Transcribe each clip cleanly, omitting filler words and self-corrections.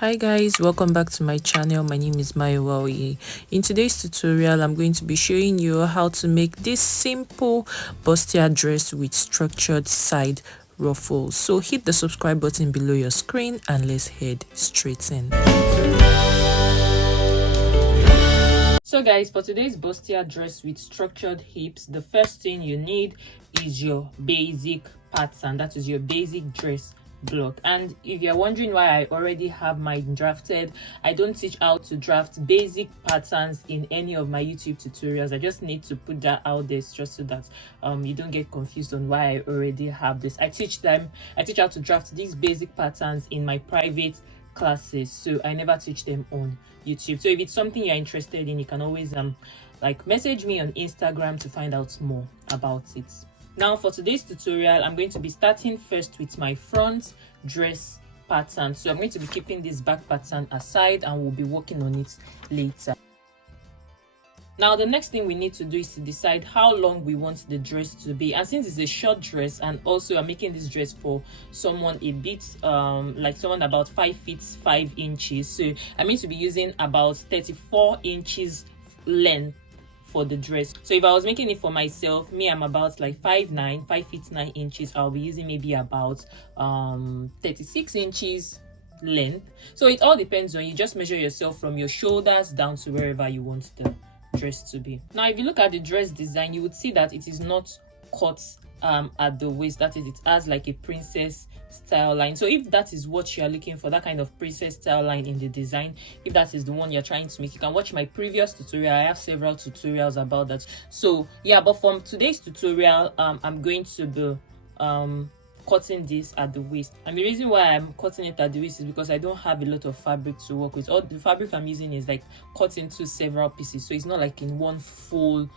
Hi guys, welcome back to my channel. My name is Mayowaoye. In today's tutorial, I'm going to be showing you how to make this simple bustier dress with structured side ruffles. So hit the subscribe button below your screen and let's head straight in. So guys, for today's bustier dress with structured hips, the first thing you need is your basic pattern. That is your basic dress block. And if you're wondering why I already have mine drafted, I don't teach how to draft basic patterns in any of my YouTube tutorials. I just need to put that out there just so that you don't get confused on why I already have this. I teach how to draft these basic patterns in my private classes, so I never teach them on YouTube. So if it's something you're interested in, you can always like message me on Instagram to find out more about it. Now for today's tutorial, I'm going to be starting first with my front dress pattern. So I'm going to be keeping this back pattern aside and we'll be working on it later. Now the next thing we need to do is to decide how long we want the dress to be. And since it's a short dress, and also I'm making this dress for someone a bit like someone about 5 feet 5 inches, so I'm going to be using about 34 inches length for the dress. So if I was making it for myself, I'm about like 5'9", 5 feet 9 inches, I'll be using maybe about 36 inches length. So it all depends on you. Just measure yourself from your shoulders down to wherever you want the dress to be. Now if you look at the dress design, you would see that it is not cut at the waist. That is, it has like a princess style line. So if that is what you're looking for, that kind of princess style line in the design, if that is the one you're trying to make, you can watch my previous tutorial. I have several tutorials about that. So yeah, but from today's tutorial, I'm going to be cutting this at the waist. And the reason why I'm cutting it at the waist is because I don't have a lot of fabric to work with. All the fabric I'm using is like cut into several pieces, so it's not like in one full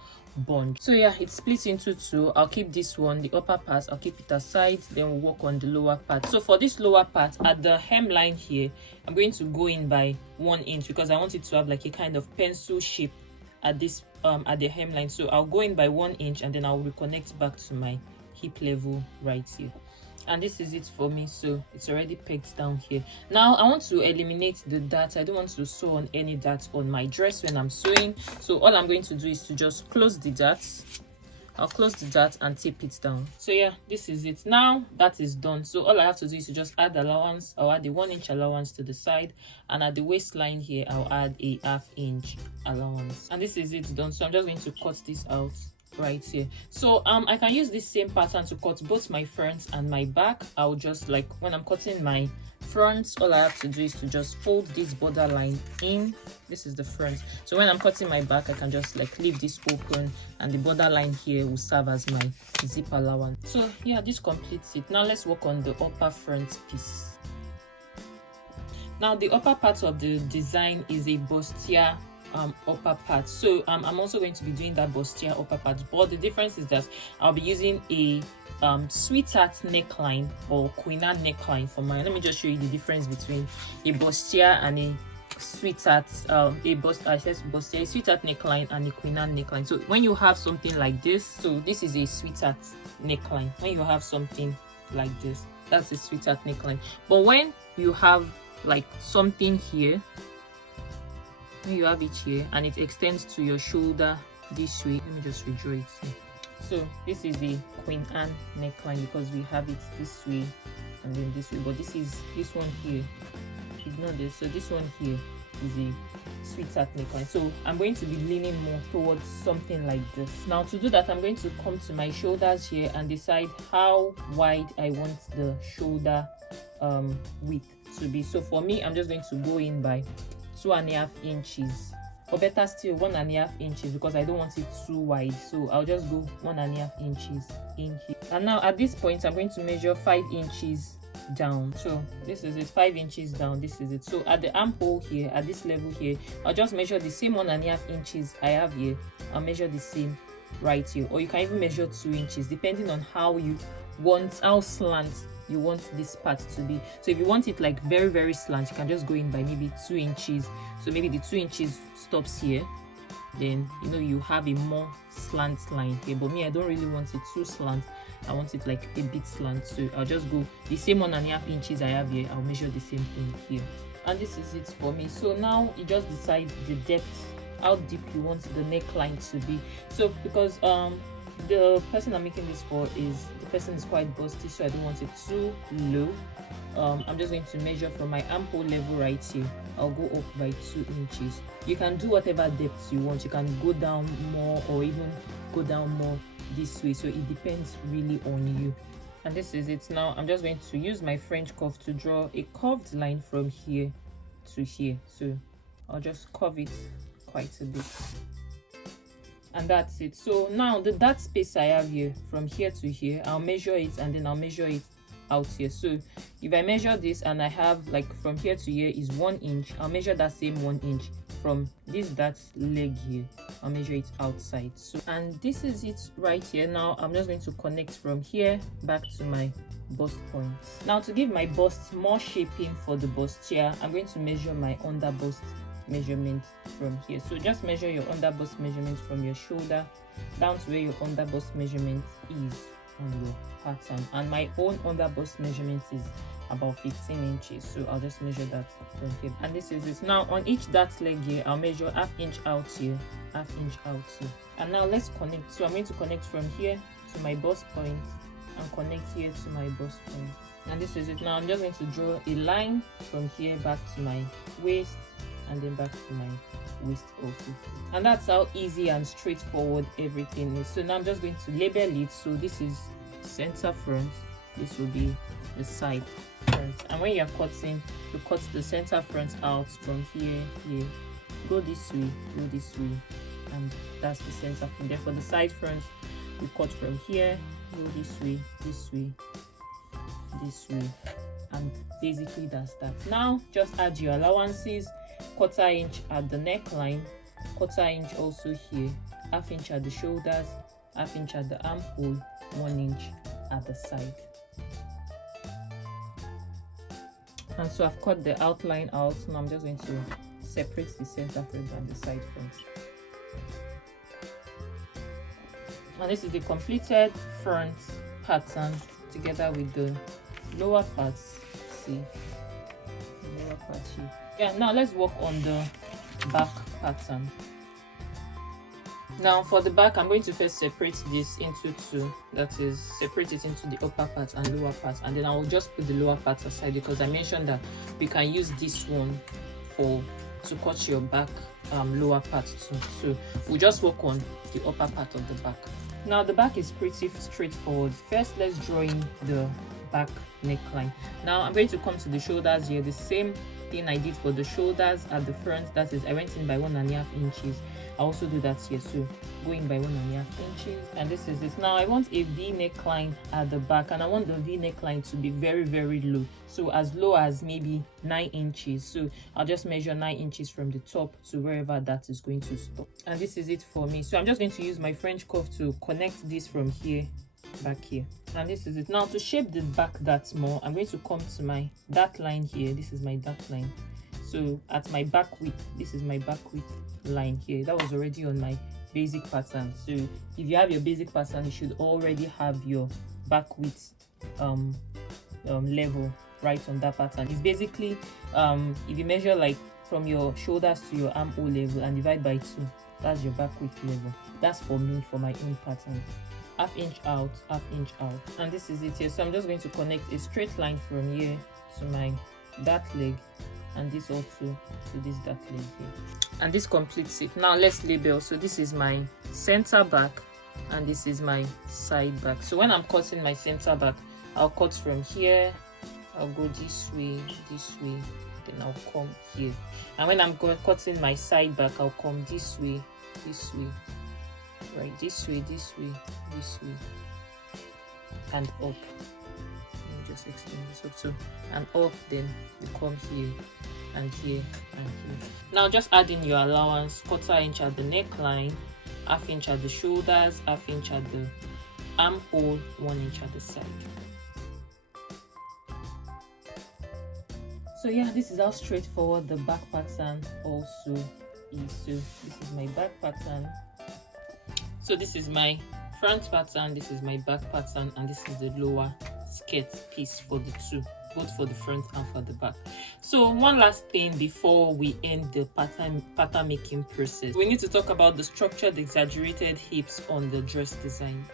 bunch. So yeah, it's split into two. I'll keep this one, the upper part, I'll keep it aside, then we'll work on the lower part. So for this lower part, at the hemline here, I'm going to go in by 1 inch because I want it to have like a kind of pencil shape at this at the hemline. So I'll go in by 1 inch and then I'll reconnect back to my hip level right here. And this is it for me, so it's already pegged down here. Now I want to eliminate the darts. I don't want to sew on any darts on my dress when I'm sewing, so all I'm going to do is to just close the darts. I'll close the dart and tape it down. So yeah, this is it. Now that is done, so all I have to do is to just add allowance. I'll add the 1 inch allowance to the side, and at the waistline here I'll add a ½ inch allowance, and this is it done. So I'm just going to cut this out right here. So I can use this same pattern to cut both my front and my back. I'll just, like, when I'm cutting my front, all I have to do is to just fold this borderline in. This is the front. So when I'm cutting my back, I can just like leave this open, and the borderline here will serve as my zip allowance. So yeah, this completes it. Now let's work on the upper front piece. Now the upper part of the design is a bustier upper part, so I'm also going to be doing that bustier upper part, but the difference is that I'll be using a sweetheart neckline or queen Anne neckline for mine. Let me just show you the difference between a bustier and a sweetheart bustier, a sweetheart neckline and a queen Anne neckline. So when you have something like this, so this is a sweetheart neckline. When you have something like this, that's a sweetheart neckline. But when you have like something here, when you have it here and it extends to your shoulder this way, let me just redraw it here. So this is a queen Anne neckline because we have it this way and then this way, but this one here, ignore this. So this one here is a sweetheart neckline. So I'm going to be leaning more towards something like this. Now to do that, I'm going to come to my shoulders here and decide how wide I want the shoulder width to be. So for me, I'm just going to go in by 2½ inches, or better still 1½ inches, because I don't want it too wide. So I'll just go 1½ inches in here. And now at this point, I'm going to measure 5 inches down. So this is it, 5 inches down. This is it. So at the armhole here, at this level here, I'll just measure the same 1½ inches I have here. I'll measure the same right here, or you can even measure 2 inches depending on how slant you want this part to be. So if you want it like very, very slant, you can just go in by maybe 2 inches. So maybe the 2 inches stops here, then you have a more slant line here. But me, I don't really want it too slant. I want it like a bit slant, so I'll just go the same 1½ inches I have here. I'll measure the same thing here. and this is it for me. So now you just decide the depth, how deep you want the neckline to be. So because the person I'm making this for is, the person is quite busty, so I don't want it too low. I'm just going to measure from my armhole level right here. I'll go up by 2 inches. You can do whatever depth you want. You can go down more or even go down more this way, so it depends really on you. And this is it. Now I'm just going to use my French curve to draw a curved line from here to here. So I'll just curve it quite a bit, and that's it. So now that space I have here from here to here, I'll measure it, and then I'll measure it out here. So if I measure this and I have like from here to here is 1 inch, I'll measure that same 1 inch from that leg here. I'll measure it outside. So, and this is it right here. Now I'm just going to connect from here back to my bust point. Now to give my bust more shaping for the bustier, I'm going to measure my under bust measurement from here. So just measure your under bust measurement from your shoulder down to where your under bust measurement is on your pattern, and my own under bust measurement is about 15 inches, so I'll just measure that from here. And this is it. Now on each dart leg here, I'll measure ½ inch out here, ½ inch out here. And now let's connect. So I'm going to connect from here to my bust point and connect here to my bust point. And this is it. Now I'm just going to draw a line from here back to my waist and then back to my waist also. And that's how easy and straightforward everything is. So now I'm just going to label it. So this is center front, this will be the side front, and when you're cutting, you cut the center front out from here, go this way, and that's the center front. Then for the side front, we cut from here, go this way, and basically that's that. Now just add your allowances: 1/4 inch at the neckline, 1/4 inch also here, ½ inch at the shoulders, ½ inch at the armhole, 1 inch at the side. And so I've cut the outline out. Now I'm just going to separate the center front and the side front. And this is the completed front pattern together with the lower parts. See, the lower part here. Yeah, now let's work on the back pattern. Now for the back, I'm going to first separate this into two. That is, separate it into the upper part and lower part, and then I will just put the lower part aside because I mentioned that we can use this one to cut your back lower part too. So we'll just work on the upper part of the back. Now the back is pretty straightforward. First, let's draw in the back neckline. Now I'm going to come to the shoulders here. The same thing I did for the shoulders at the front, that is, I went in by 1.5 inches. I also do that here, so go in by 1.5 inches, and this is it. Now I want a V neckline at the back, and I want the V neckline to be very, very low, so as low as maybe 9 inches. So I'll just measure 9 inches from the top to wherever that is going to stop, and this is it for me. So I'm just going to use my French curve to connect this from here back here, and this is it. Now to shape the back that more, I'm going to come to my dart line here. This is my dart line. So at my back width, this is my back width line here. That was already on my basic pattern. So if you have your basic pattern, you should already have your back width level right on that pattern. It's basically if you measure like from your shoulders to your armhole level and divide by 2, that's your back width level. That's for me, for my own pattern. ½ inch out, ½ inch out, and this is it here. So I'm just going to connect a straight line from here to my dart leg, and this also to this dart leg here, and this completes it. Now let's label. So this is my center back and this is my side back. So when I'm cutting my center back, I'll cut from here, I'll go this way, then I'll come here, and when I'm cutting my side back, I'll come this way, right, this way, and up. Let me just extend this up, so and up, then you come here and here and here. Now just add in your allowance: 1/4 inch at the neckline, ½ inch at the shoulders, ½ inch at the armhole, 1 inch at the side. So yeah, this is how straightforward the back pattern also is. So this is my back pattern. So this is my front pattern, this is my back pattern, and this is the lower skirt piece for the two. both for the front and for the back. So one last thing before we end the pattern making process, we need to talk about the structured exaggerated hips on the dress design.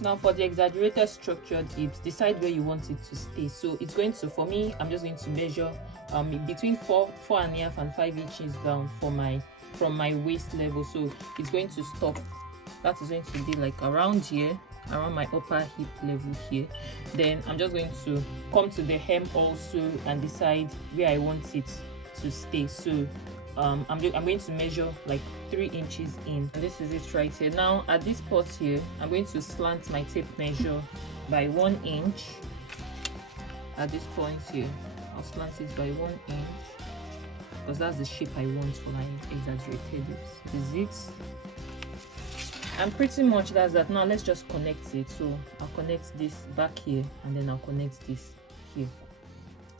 Now for the exaggerated structured hips, decide where you want it to stay. So it's going to, for me, I'm just going to measure between 4.5 and 5 inches down from my waist level. So it's going to stop, that is going to be like around here, around my upper hip level here. Then I'm just going to come to the hem also and decide where I want it to stay. So I'm going to measure like 3 inches in, and this is it right here. Now at this spot here, I'm going to slant my tape measure by 1 inch. At this point here, I'll slant it by 1 inch because that's the shape I want for my exaggerated hips. This is it, and pretty much that's that. Now let's just connect it. So I'll connect this back here, and then I'll connect this here,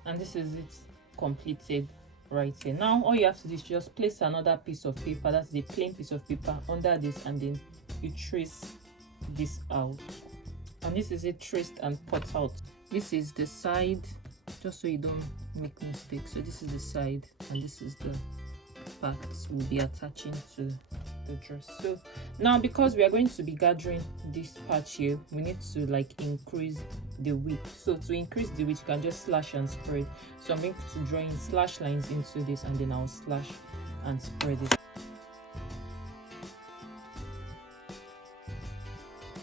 and this is it completed right here. Now all you have to do is just place another piece of paper, that's the plain piece of paper, under this, and then you trace this out, and this is it traced and cut out. This is the side, just so you don't make mistakes. So this is the side, and this is the part we'll be attaching to the dress. So now, because we are going to be gathering this part here, we need to like increase the width. So to increase the width, you can just slash and spread. So I'm going to draw in slash lines into this, and then I'll slash and spread it.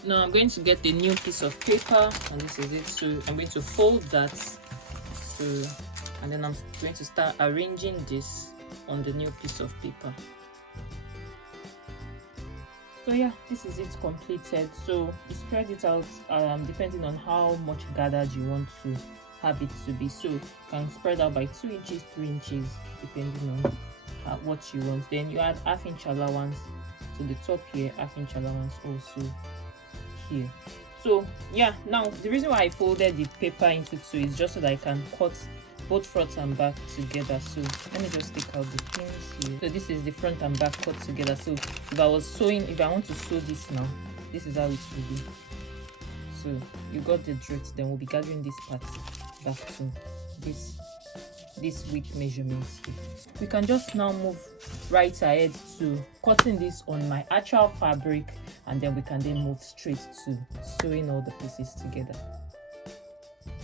Now I'm going to get a new piece of paper, and this is it. So I'm going to fold that, so, and then I'm going to start arranging this on the new piece of paper. So yeah, this is it completed. So you spread it out depending on how much gathered you want to have it to be. So you can spread out by 2 inches, 3 inches, depending on what you want. Then you add half-inch allowance to the top here, half-inch allowance also here. So yeah, now the reason why I folded the paper into two is just so that I can cut both front and back together. So let me just take out the pins here. So this is the front and back cut together. So if I want to sew this now, this is how it will be. So you got the dress, then we'll be gathering this part back to this width measurements here. We can just now move right ahead to cutting this on my actual fabric, and then we can then move straight to sewing all the pieces together.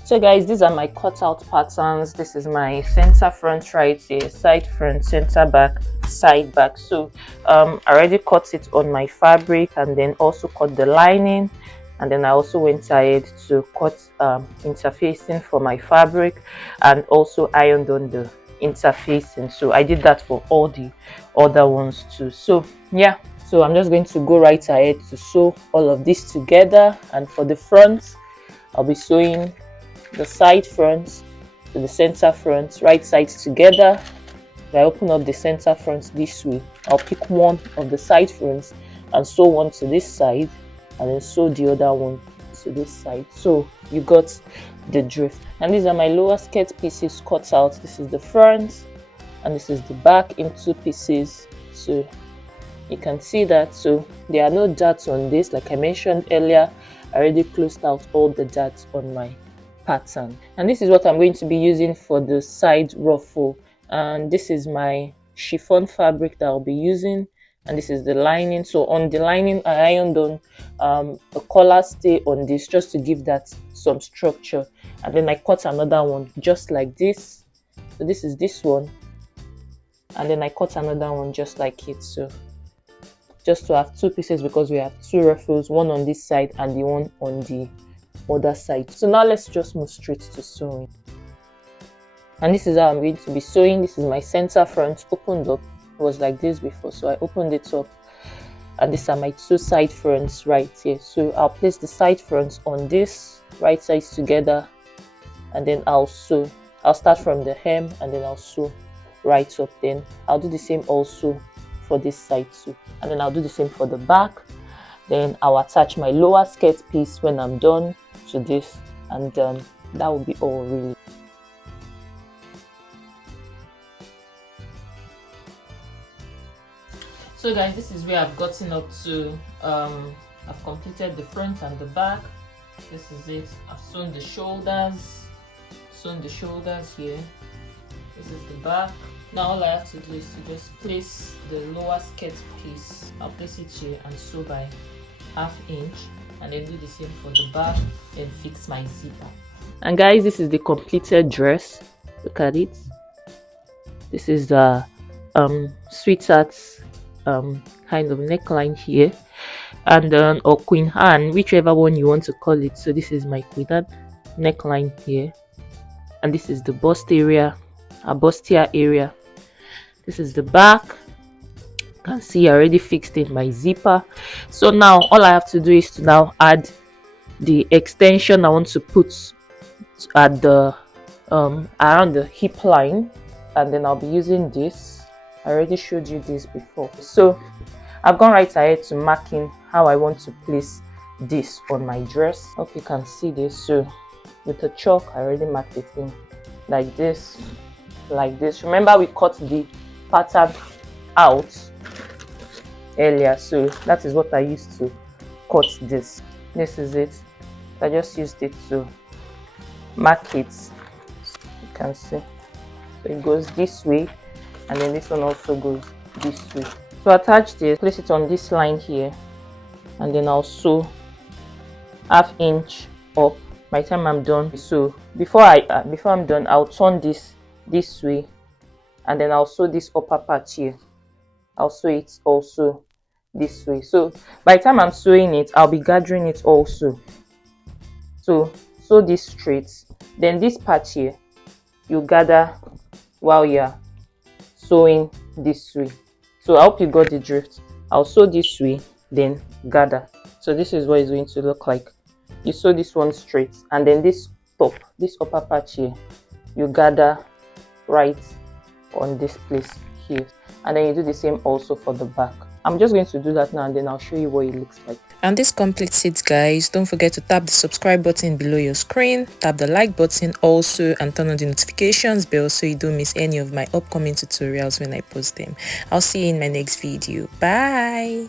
So guys, these are my cutout patterns. This is my center front right here, side front, center back, side back. So I already cut it on my fabric, and then also cut the lining, and then I also went ahead to cut interfacing for my fabric, and also ironed on the interfacing. So I did that for all the other ones too. So yeah, so I'm just going to go right ahead to sew all of this together. And for the front, I'll be sewing the side front to the center front, right sides together. If I open up the center front this way, I'll pick one of the side fronts and sew one to this side, and then sew the other one to this side. So you got the drift. And these are my lower skirt pieces cut out. This is the front and this is the back in 2 pieces. So you can see that. So there are no darts on this. Like I mentioned earlier, I already closed out all the darts on my pattern. And this is what I'm going to be using for the side ruffle. And this is my chiffon fabric that I'll be using, and this is the lining. So on the lining, I ironed on a collar stay on this just to give that some structure, and then I cut another one just like this. So this is this one, and then I cut another one just like it. So just to have 2 pieces, because we have 2 ruffles, one on this side and the one on the other side. So now let's just move straight to sewing. And this is how I'm going to be sewing. This is my center front opened up. It was like this before, so I opened it up, and these are my 2 side fronts right here. So I'll place the side fronts on this right sides together, and then I'll sew. I'll start from the hem, and then I'll sew right up. Then I'll do the same also for this side too, and then I'll do the same for the back. Then I'll attach my lower skirt piece when I'm done to this, and that will be all really. So guys, this is where I've gotten up to. I've completed the front and the back. This is it. I've sewn the shoulders. Sewn the shoulders here. This is the back. Now all I have to do is to just place the lower skirt piece. I'll place it here and sew by 1/2 inch, and then do the same for the back, then fix my zipper. And guys, this is the completed dress. Look at it. This is the sweetheart's kind of neckline here, and then or Queen Anne, whichever one you want to call it. So this is my Queen Anne neckline here, and this is the Bustier area. This is the back. You can see I already fixed in my zipper. So now all I have to do is to now add the extension I want to put at the around the hip line, and then I'll be using this. I already showed you this before. So I've gone right ahead to marking how I want to place this on my dress. Hope you can see this. So with a chalk, I already marked it in like this, like this. Remember, we cut the pattern out earlier, so that is what I used to cut this. This is it. I just used it to mark it. You can see. So it goes this way, and then this one also goes this way. To attach this, place it on this line here, and then I'll sew 1/2 inch up. By the time I'm done, so before I'm done, I'll turn this way, and then I'll sew this upper part here. I'll sew it also this way. So by the time I'm sewing it, I'll be gathering it also. So sew this straight, then this part here you gather while you're sewing this way. So I hope you got the drift. I'll sew this way, then gather. So this is what it's going to look like. You sew this one straight, and then this top, this upper part here, you gather right on this place here, and then you do the same also for the back. I'm just going to do that now, and then I'll show you what it looks like. And this completes it, guys. Don't forget to tap the subscribe button below your screen, tap the like button also, and turn on the notifications bell so you don't miss any of my upcoming tutorials when I post them. I'll see you in my next video. Bye.